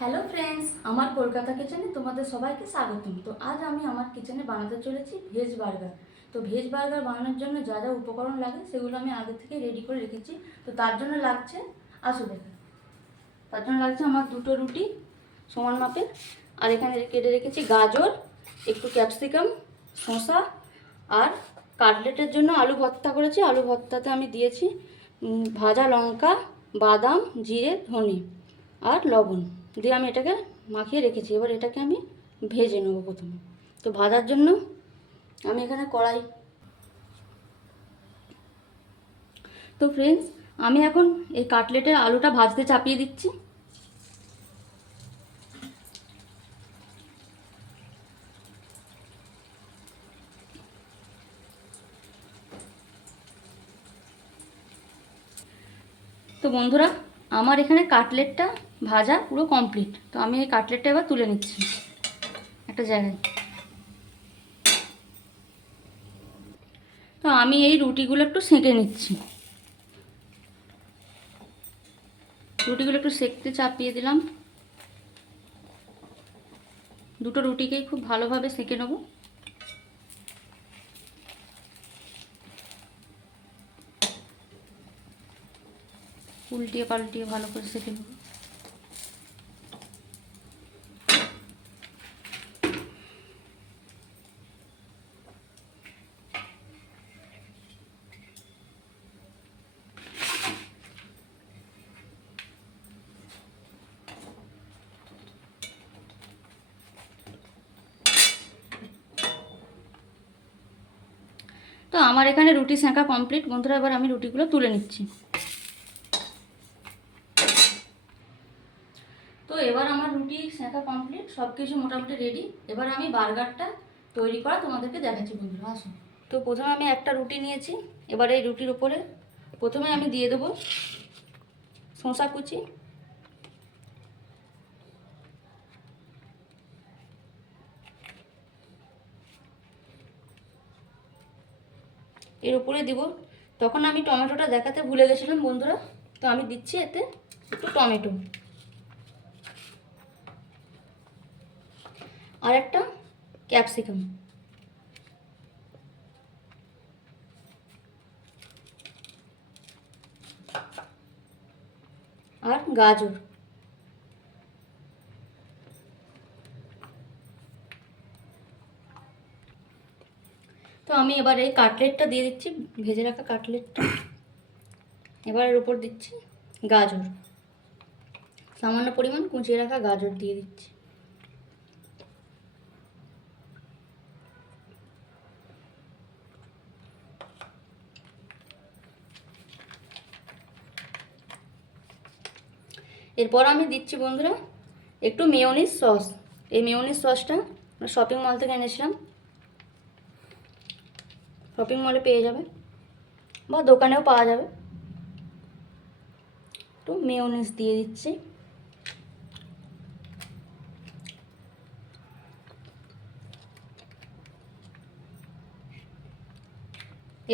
Hello friends, আমার কলকাতা কিচেনে তোমাদের সবাইকে স্বাগতম। তো আজ আমি আমার কিচেনে বানাতে চলেছি ভেজ বার্গার। তো ভেজ বার্গার বানানোর জন্য যা যা উপকরণ লাগে সেগুলো আমি আগে থেকে রেডি করে রেখেছি। তো তার জন্য লাগছে, আসো দেখে, তার জন্য লাগছে আমার দুটো রুটি সমান মাপের, আর এখানে কেটে রেখেছি গাজর, একটু ক্যাপসিকাম, শসা, আর কাটলেটের জন্য আলু ভর্তা করেছি। আলু ভর্তাতে আমি দিয়েছি ভাজা লঙ্কা, বাদাম, জিরে, ধনে আর লবণ দিয়ে আমি এটাকে মাখিয়ে রেখেছি। এবার এটাকে আমি ভেজে নেবো প্রথমে। তো ভাজার জন্য আমি এখানে কড়াই, তো ফ্রেন্ডস আমি এখন এই কাটলেটের আলুটা ভাজতে চাপিয়ে দিচ্ছি। তো বন্ধুরা, আমার এখানে কাটলেটটা ভাজা পুরো কমপ্লিট। তো আমি এই কাটলেটটা এবার তুলে নিচ্ছি একটা জায়গায়। তো আমি এই রুটিগুলো একটু সেঁকে নিচ্ছি। রুটিগুলো একটু সেঁকতে চাপিয়ে দিলাম। দুটো রুটিকেই খুব ভালোভাবে সেঁকে নেব। উল্টিয়ে পাল্টিয়ে ভালো করে সেঁকে নেব। তো আমার এখানে রুটি সেঁকা কমপ্লিট বন্ধুরা। এবার আমি রুটিগুলো তুলে নিচ্ছি। তো এবার আমার রুটি সেঁকা কমপ্লিট, সব কিছু মোটামুটি রেডি। এবার আমি বার্গারটা তৈরি করা তোমাদেরকে দেখাচ্ছি বন্ধুরা, আসুন। তো প্রথমে আমি একটা রুটি নিয়েছি। এবার এই রুটির উপরে প্রথমে আমি দিয়ে দেবো শসা কুচি, এর উপরে দিব। তখন আমি টমেটোটা দেখাতে ভুলে গেছিলাম বন্ধুরা, তো আমি দিচ্ছি এতে একটু টমেটো আর একটা ক্যাপসিকাম আর গাজর। তো আমি এবার এই কাটলেটটা দিয়ে দিচ্ছি, ভেজে রাখা কাটলেটটা। এবার এর উপর দিচ্ছি গাজর, সামান্য পরিমাণ কুচিয়ে রাখা গাজর দিয়ে দিচ্ছি। এরপর আমি দিচ্ছি বন্ধুরা একটু মেয়োনিজ সস। এই মেয়োনিজ সসটা শপিং মল থেকে এনেছিলাম, শপিং মলে পেয়ে যাবে বা দোকানেও পাওয়া যাবে। একটু মেয়োনিজ দিয়ে দিচ্ছি।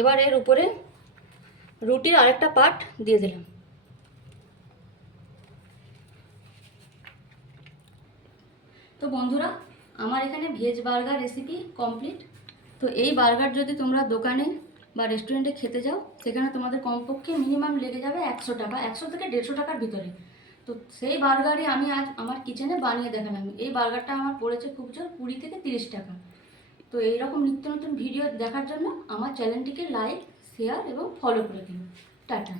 এবার এর উপরে রুটির আরেকটা পার্ট দিয়ে দিলাম। তো বন্ধুরা, আমার এখানে ভেজ বার্গার রেসিপি কমপ্লিট। তো এই বার্গার যদি তোমরা দোকানে বা রেস্টুরেন্টে খেতে যাও, সেখানে তোমাদের কমপক্ষে মিনিমাম লেগে যাবে 100 টাকা, 100 থেকে 150 টাকার ভিতরে। তো সেই বার্গারই আমি আজ আমার কিচেনে বানিয়ে দেখালাম। এই বার্গারটা আমার পড়েছে খুব জোর 20 থেকে 30 টাকা। তো এইরকম নিত্য নতুন ভিডিও দেখার জন্য আমার চ্যানেলটিকে লাইক, শেয়ার এবং ফলো করে দিন। টাটা।